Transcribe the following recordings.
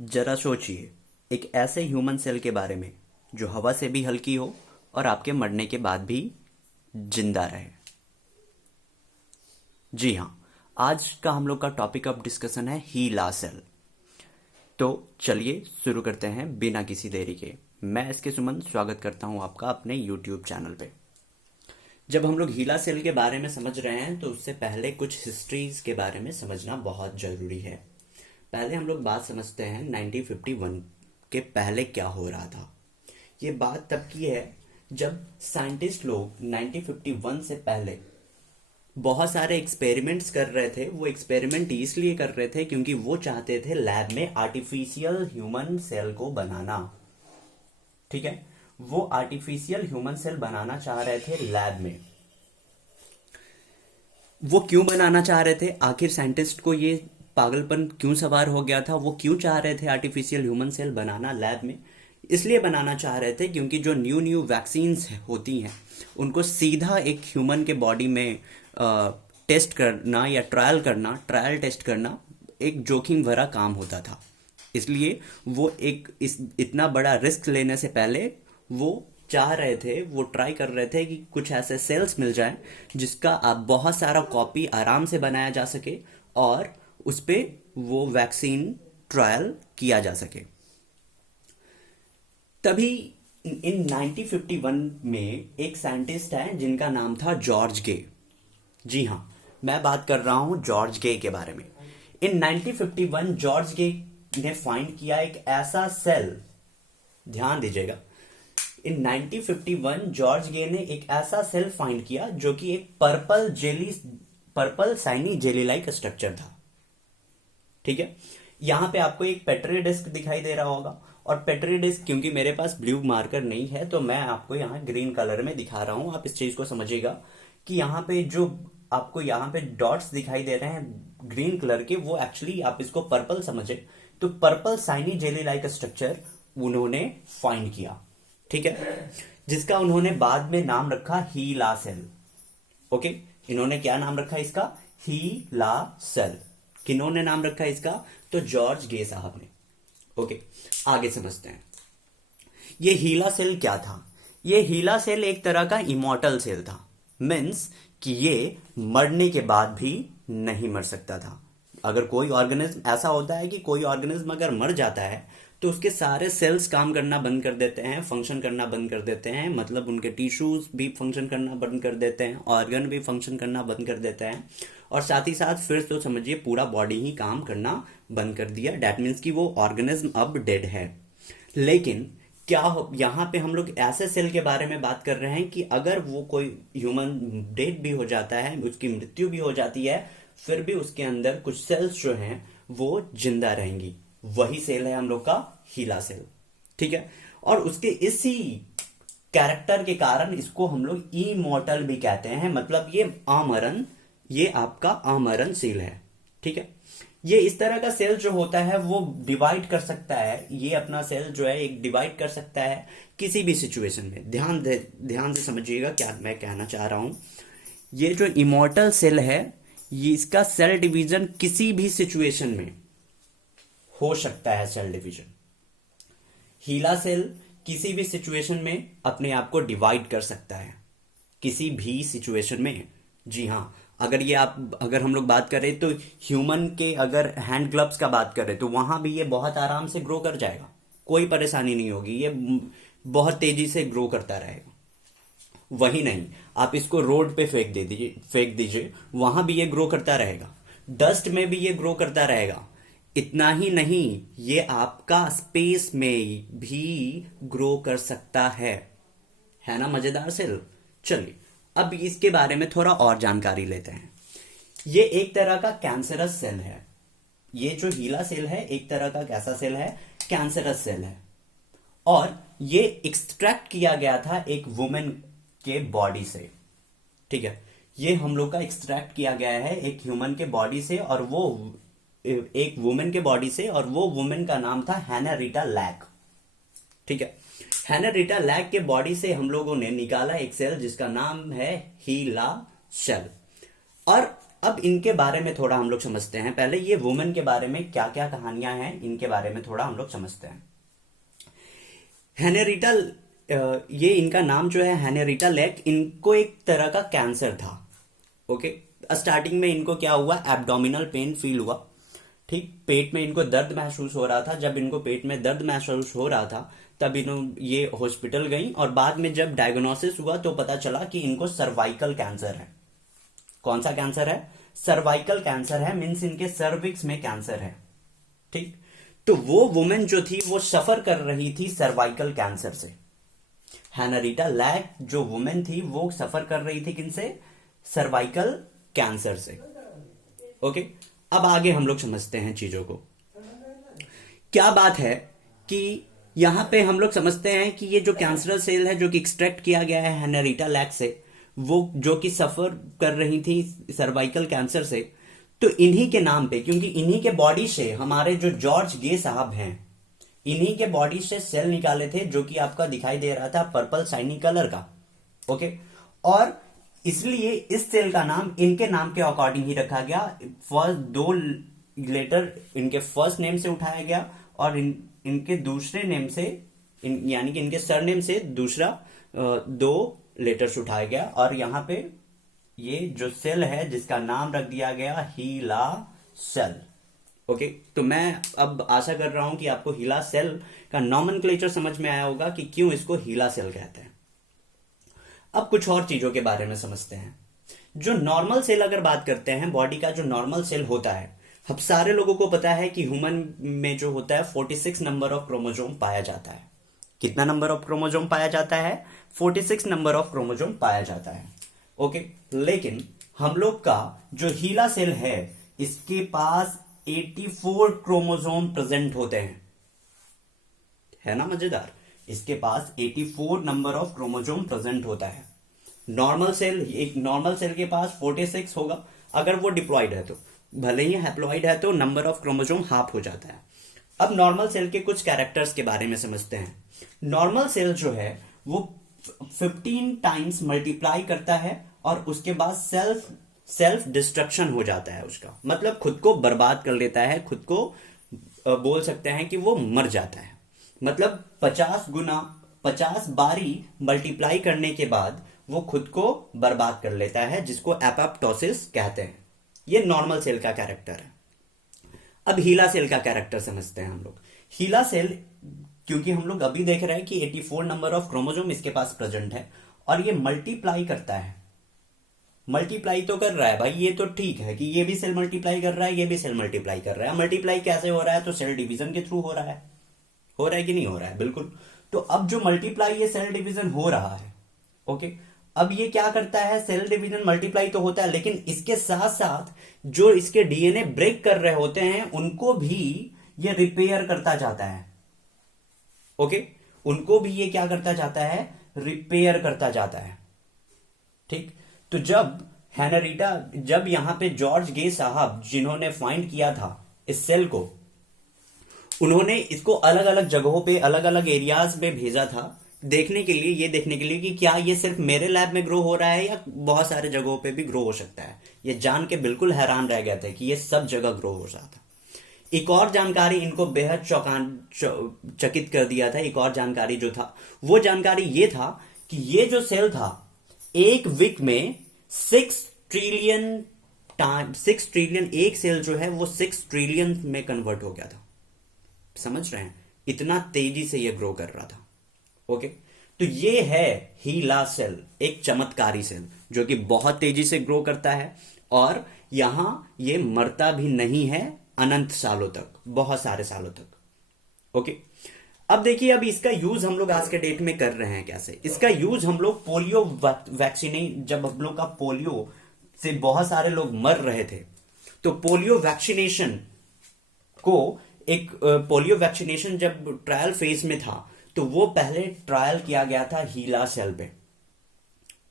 जरा सोचिए, एक ऐसे ह्यूमन सेल के बारे में जो हवा से भी हल्की हो और आपके मरने के बाद भी जिंदा रहे। जी हाँ, आज का हम लोग का टॉपिक ऑफ डिस्कशन है हीला सेल। तो चलिए शुरू करते हैं बिना किसी देरी के। मैं एसके सुमन स्वागत करता हूँ आपका अपने यूट्यूब चैनल पे। जब हम लोग हीला सेल के बारे में समझ रहे हैं तो उससे पहले कुछ हिस्ट्रीज के बारे में समझना बहुत जरूरी है। पहले हम लोग बात समझते हैं 1951 के पहले क्या हो रहा था। ये बात तब की है जब साइंटिस्ट लोग 1951 से पहले बहुत सारे एक्सपेरिमेंट्स कर रहे थे। वो एक्सपेरिमेंट इसलिए कर रहे थे क्योंकि वो चाहते थे लैब में आर्टिफिशियल ह्यूमन सेल को बनाना। ठीक है, वो आर्टिफिशियल ह्यूमन सेल बनाना चाह रहे थे लैब में। वो क्यों बनाना चाह रहे थे, आखिर साइंटिस्ट को ये पागलपन क्यों सवार हो गया था, वो क्यों चाह रहे थे आर्टिफिशियल ह्यूमन सेल बनाना लैब में? इसलिए बनाना चाह रहे थे क्योंकि जो न्यू न्यू वैक्सीन्स होती हैं उनको सीधा एक ह्यूमन के बॉडी में टेस्ट करना या ट्रायल टेस्ट करना एक जोखिम भरा काम होता था। इसलिए वो इतना बड़ा रिस्क लेने से पहले वो चाह रहे थे, वो ट्राई कर रहे थे कि कुछ ऐसे सेल्स मिल जाएं जिसका आप बहुत सारा कॉपी आराम से बनाया जा सके और उस पे वो वैक्सीन ट्रायल किया जा सके। तभी इन 1951 में एक साइंटिस्ट है जिनका नाम था जॉर्ज गे। जी हाँ, मैं बात कर रहा हूं जॉर्ज गे के बारे में। इन 1951 जॉर्ज गे ने फाइंड किया एक ऐसा सेल, ध्यान दीजिएगा, इन 1951 जॉर्ज गे ने एक ऐसा सेल फाइंड किया जो कि एक purple shiny jelly like structure था। ठीक है, यहां पे आपको एक पेट्री डिस्क दिखाई दे रहा होगा और पेट्री डिस्क, क्योंकि मेरे पास ब्लू मार्कर नहीं है तो मैं आपको यहाँ ग्रीन कलर में दिखा रहा हूं। आप इस चीज को समझिएगा कि यहाँ पे जो आपको यहाँ पे डॉट्स दिखाई दे रहे हैं ग्रीन कलर के, वो एक्चुअली आप इसको पर्पल समझे तो purple shiny jelly like structure उन्होंने फाइंड किया। ठीक है, जिसका उन्होंने बाद में नाम रखा हीला सेल। ओके, इन्होंने क्या नाम रखा इसका? हीला सेल। किन्होंने नाम रखा इसका? तो जॉर्ज गे साहब ने। ओके, आगे समझते हैं ये हीला सेल क्या था। ये हीला सेल एक तरह का इमॉर्टल सेल था। मीन्स कि ये मरने के बाद भी नहीं मर सकता था। अगर कोई ऑर्गेनिज्म ऐसा होता है कि कोई ऑर्गेनिज्म अगर मर जाता है तो उसके सारे सेल्स काम करना बंद कर देते हैं, फंक्शन करना बंद कर देते हैं, मतलब उनके टिश्यूज भी फंक्शन करना बंद कर देते हैं, ऑर्गन भी फंक्शन करना बंद कर देते हैं और साथ ही साथ फिर तो समझिए पूरा बॉडी ही काम करना बंद कर दिया। डैट मीन्स कि वो ऑर्गेनिज्म अब डेड है। लेकिन क्या यहाँ पे हम लोग ऐसे सेल के बारे में बात कर रहे हैं कि अगर वो कोई ह्यूमन डेड भी हो जाता है, उसकी मृत्यु भी हो जाती है, फिर भी उसके अंदर कुछ सेल्स जो हैं वो जिंदा रहेंगी। वही सेल है हम लोग का हीला सेल। ठीक है, और उसके इसी कैरेक्टर के कारण इसको हम लोग इमॉर्टल भी कहते हैं, मतलब ये अमरण, ये आपका अमरण सेल है। ठीक है, ये इस तरह का सेल जो होता है वो डिवाइड कर सकता है, ये अपना सेल जो है एक डिवाइड कर सकता है किसी भी सिचुएशन में। ध्यान से समझिएगा क्या मैं कहना चाह रहा हूं। ये जो इमॉर्टल सेल है, ये इसका सेल डिवीजन किसी भी सिचुएशन में हो सकता है। सेल डिवीजन, हीला सेल किसी भी सिचुएशन में अपने आप को डिवाइड कर सकता है, किसी भी सिचुएशन में। जी हाँ, अगर हम लोग बात करें तो ह्यूमन के अगर हैंड ग्लव्स का बात करें तो वहां भी ये बहुत आराम से ग्रो कर जाएगा, कोई परेशानी नहीं होगी, ये बहुत तेजी से ग्रो करता रहेगा। वही नहीं, आप इसको रोड पे फेंक दीजिए, वहां भी ये ग्रो करता रहेगा, डस्ट में भी ये ग्रो करता रहेगा। इतना ही नहीं, ये आपका स्पेस में भी ग्रो कर सकता है ना मजेदार सेल। चलिए अब इसके बारे में थोड़ा और जानकारी लेते हैं। ये एक तरह का कैंसरस सेल है। ये जो हीला सेल है एक तरह का कैसा सेल है? कैंसरस सेल है। और ये एक्सट्रैक्ट किया गया था एक वुमेन के बॉडी से। ठीक है, ये हम लोग का एक्सट्रैक्ट किया गया है एक ह्यूमन के बॉडी से, और वो एक वुमेन के बॉडी से, और वो वुमेन का नाम था हैनारिटा लैक। ठीक है, हैनारिटा लैक के बॉडी से हम लोगों ने निकाला एक सेल जिसका नाम है हीला सेल। और अब इनके बारे में थोड़ा हम लोग समझते हैं। पहले ये वुमेन के बारे में क्या क्या कहानियां हैं इनके बारे में थोड़ा हम लोग समझते हैं। हेनरिटा, ये इनका नाम जो है हेनरिटा लेक, इनको एक तरह का कैंसर था। ओके, स्टार्टिंग में इनको क्या हुआ, एब्डोमिनल पेन फील हुआ, ठीक, पेट में इनको दर्द महसूस हो रहा था। जब इनको पेट में दर्द महसूस हो रहा था तब ये हॉस्पिटल गई और बाद में जब डायग्नोसिस हुआ तो पता चला कि इनको सर्वाइकल कैंसर है। कौन सा कैंसर है, सर्वाइकल कैंसर है, मीन्स इनके सर्विक्स में कैंसर है, ठीक। तो वो वुमेन जो थी वो सफर कर रही थी सर्वाइकल कैंसर से। हेनरिटा लैक जो वुमेन थी वो सफर कर रही थी किनसे, सर्वाइकल कैंसर से। ओके, अब आगे हम लोग समझते हैं चीजों को। क्या बात है कि यहां पे हम लोग समझते हैं कि ये जो कैंसरस सेल है जो कि एक्सट्रैक्ट किया गया है हेनरिटा लैक से, वो जो कि सफर कर रही थी सर्वाइकल कैंसर से, तो इन्हीं के नाम पे, क्योंकि इन्हीं के बॉडी से हमारे जो जॉर्ज गे साहब हैं, इन्हीं के बॉडी से सेल निकाले थे जो कि आपका दिखाई दे रहा था पर्पल शाइनी कलर का। ओके, और इसलिए इस सेल का नाम इनके नाम के अकॉर्डिंग ही रखा गया। फर्स्ट 2 लेटर इनके फर्स्ट नेम से उठाया गया और इनके दूसरे नेम से यानी कि इनके सरनेम से दूसरा 2 लेटर्स उठाया गया और यहां पे ये जो सेल है जिसका नाम रख दिया गया हीला सेल। ओके, तो मैं अब आशा कर रहा हूं कि आपको हीला सेल का नॉमेनक्लेचर समझ में आया होगा कि क्यों इसको हीला सेल कहते हैं। अब कुछ और चीजों के बारे में समझते हैं। जो नॉर्मल सेल अगर बात करते हैं, बॉडी का जो नॉर्मल सेल होता है, अब सारे लोगों को पता है कि ह्यूमन में जो होता है 46 नंबर ऑफ क्रोमोजोम पाया जाता है। कितना नंबर ऑफ क्रोमोजोम पाया जाता है, 46 नंबर ऑफ क्रोमोजोम पाया जाता है। ओके, लेकिन हम लोग का जो हीला सेल है इसके पास 84 क्रोमोजोम प्रेजेंट होते हैं, है ना मजेदार। इसके पास 84 नंबर ऑफ क्रोमोजोम प्रेजेंट होता है। नॉर्मल सेल, एक नॉर्मल सेल के पास 46 होगा, अगर वो डिप्लॉइड है तो, भले ही हैप्लॉइड है तो नंबर ऑफ क्रोमोजोम हाफ हो जाता है। अब नॉर्मल सेल के कुछ कैरेक्टर्स के बारे में समझते हैं। नॉर्मल सेल जो है वो 15 टाइम्स मल्टीप्लाई करता है और उसके बाद सेल्फ डिस्ट्रक्शन हो जाता है उसका, मतलब खुद को बर्बाद कर लेता है, खुद को बोल सकते हैं कि वो मर जाता है। मतलब 50 बारी मल्टीप्लाई करने के बाद वो खुद को बर्बाद कर लेता है, जिसको एपोप्टोसिस कहते हैं। ये नॉर्मल सेल का कैरेक्टर है। अब हीला सेल का कैरेक्टर समझते हैं हम लोग। हीला सेल, क्योंकि हम लोग अभी देख रहे हैं कि 84 नंबर ऑफ क्रोमोजोम इसके पास प्रेजेंट है और ये मल्टीप्लाई करता है। मल्टीप्लाई तो कर रहा है भाई, ये तो ठीक है कि ये भी सेल मल्टीप्लाई कर रहा है, ये भी सेल मल्टीप्लाई कर रहा है। मल्टीप्लाई कैसे हो रहा है, तो सेल डिवीजन के थ्रू हो रहा है। हो रहा है कि नहीं हो रहा है, बिल्कुल। तो अब जो मल्टीप्लाई ये सेल डिवीजन हो रहा है, ओके, अब ये क्या करता है, सेल डिवीजन मल्टीप्लाई तो होता है, लेकिन इसके साथ साथ जो इसके डीएनए ब्रेक कर रहे होते हैं उनको भी ये रिपेयर करता जाता है। ओके, उनको भी ये क्या करता जाता है, रिपेयर करता जाता है, ठीक। तो जब यहां पे जॉर्ज गे साहब जिन्होंने फाइंड किया था इस सेल को, उन्होंने इसको अलग अलग जगहों पे, अलग अलग एरियाज में भेजा था देखने के लिए, ये देखने के लिए कि क्या ये सिर्फ मेरे लैब में ग्रो हो रहा है या बहुत सारे जगहों पे भी ग्रो हो सकता है। ये जान के बिल्कुल हैरान रह गए थे कि ये सब जगह ग्रो हो रहा था। एक और जानकारी इनको बेहद चकित कर दिया था। एक और जानकारी जो था, वो जानकारी ये था कि ये जो सेल था एक वीक में 6 ट्रिलियन एक सेल जो है वो 6 ट्रिलियन में कन्वर्ट हो गया था। समझ रहे हैं, इतना तेजी से ये ग्रो कर रहा था। ओके, तो ये है हीला सेल, एक चमत्कारी सेल जो कि बहुत तेजी से ग्रो करता है और यहां ये मरता भी नहीं है अनंत सालों तक, बहुत सारे सालों तक। ओके, अब देखिए, अब इसका यूज हम लोग आज के डेट में कर रहे हैं कैसे। इसका यूज हम लोग पोलियो वैक्सीन, जब हम लोग का पोलियो से बहुत सारे लोग मर रहे थे तो पोलियो वैक्सीनेशन जब ट्रायल फेज में था तो वो पहले ट्रायल किया गया था हीला सेल पे।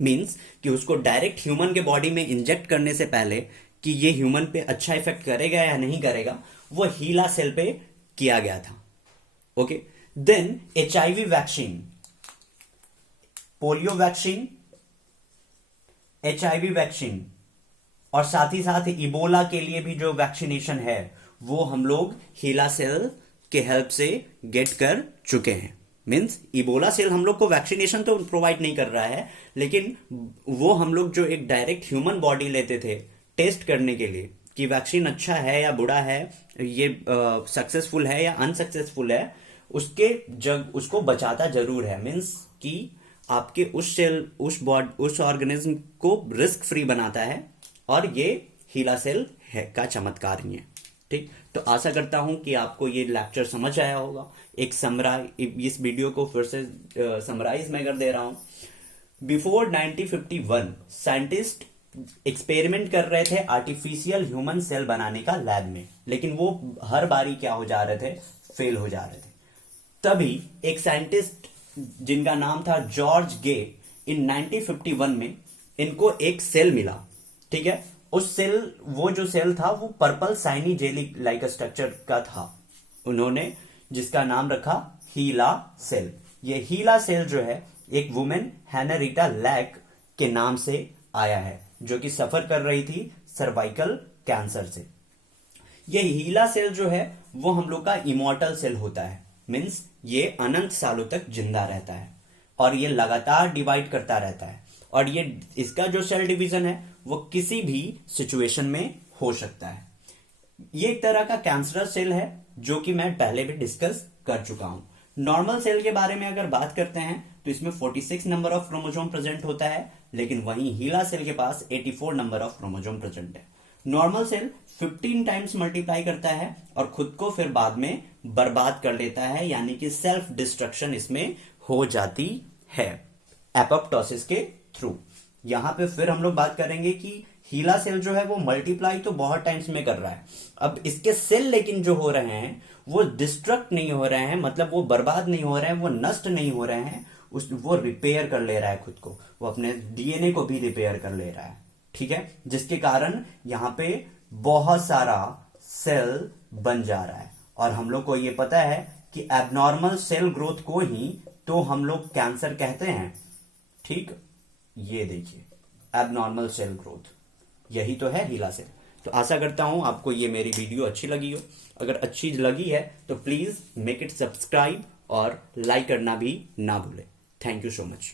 मींस कि उसको डायरेक्ट ह्यूमन के बॉडी में इंजेक्ट करने से पहले कि ये ह्यूमन पे अच्छा इफेक्ट करेगा या नहीं करेगा, वो हीला सेल पे किया गया था। Okay, then HIV vaccine, polio vaccine, HIV vaccine, और साथ ही साथ इबोला के लिए भी जो वैक्सीनेशन है वो हम लोग हीला सेल के हेल्प से गेट कर चुके हैं। मीन्स इबोला सेल हम लोग को वैक्सीनेशन तो प्रोवाइड नहीं कर रहा है, लेकिन वो हम लोग जो एक डायरेक्ट ह्यूमन बॉडी लेते थे टेस्ट करने के लिए कि वैक्सीन अच्छा है या बुरा है, ये सक्सेसफुल है या अनसक्सेसफुल है, उसको बचाता जरूर है। मीन्स कि आपके उस सेल उस ऑर्गेनिज्म को रिस्क फ्री बनाता है, और ये हीला सेल है का चमत्कार ही है। ठीक, तो आशा करता हूं कि आपको ये लेक्चर समझ आया होगा। इस वीडियो को फिर से समराइज मैं कर दे रहा हूं। बिफोर 1951 साइंटिस्ट एक्सपेरिमेंट कर रहे थे आर्टिफिशियल ह्यूमन सेल बनाने का लैब में, लेकिन वो हर बारी क्या हो जा रहे थे, फेल हो जा रहे थे। तभी एक साइंटिस्ट जिनका नाम था जॉर्ज गे, इन 1951 में इनको एक सेल मिला। ठीक है, वो जो सेल था वो purple shiny jelly like structure का था। उन्होंने जिसका नाम रखा हीला सेल। ये हीला सेल जो है एक वुमेन हेनरिटा लैक के नाम से आया है, जो कि सफर कर रही थी सर्वाइकल कैंसर से। ये हीला सेल जो है वो हम लोग का इमॉर्टल सेल होता है। मीन्स ये अनंत सालों तक जिंदा रहता है और ये लगातार डिवाइड करता रहता है, और ये इसका जो सेल डिवीजन है वो किसी भी सिचुएशन में हो सकता है। ये एक तरह का कैंसरस सेल है, जो कि मैं पहले भी डिस्कस कर चुका हूं। नॉर्मल सेल के बारे में अगर बात करते हैं तो इसमें 46 नंबर ऑफ क्रोमोसोम प्रेजेंट होता है, लेकिन वहीं हीला सेल के पास 84 नंबर ऑफ क्रोमोसोम प्रेजेंट है। नॉर्मल सेल 15 टाइम्स मल्टीप्लाई करता है और खुद को फिर बाद में बर्बाद कर लेता है, यानी कि सेल्फ डिस्ट्रक्शन इसमें हो जाती है एपोप्टोसिस के थ्रू। यहां पे फिर हम लोग बात करेंगे कि हीला सेल जो है वो मल्टीप्लाई तो बहुत टाइम्स में कर रहा है। अब इसके सेल लेकिन जो हो रहे हैं वो डिस्ट्रक्ट नहीं हो रहे हैं, मतलब वो बर्बाद नहीं हो रहे हैं, वो नष्ट नहीं हो रहे हैं, वो रिपेयर कर ले रहा है खुद को, वो अपने डीएनए को भी रिपेयर कर ले रहा है। ठीक है, जिसके कारण यहां पे बहुत सारा सेल बन जा रहा है। और हम लोग को ये पता है कि एबनॉर्मल सेल ग्रोथ को ही तो हम लोग कैंसर कहते हैं। ठीक, ये देखिए एबनॉर्मल सेल ग्रोथ, यही तो है हीला सेल। तो आशा करता हूं आपको ये मेरी वीडियो अच्छी लगी हो। अगर अच्छी लगी है तो प्लीज मेक इट सब्सक्राइब और लाइक करना भी ना भूले। Thank you so much.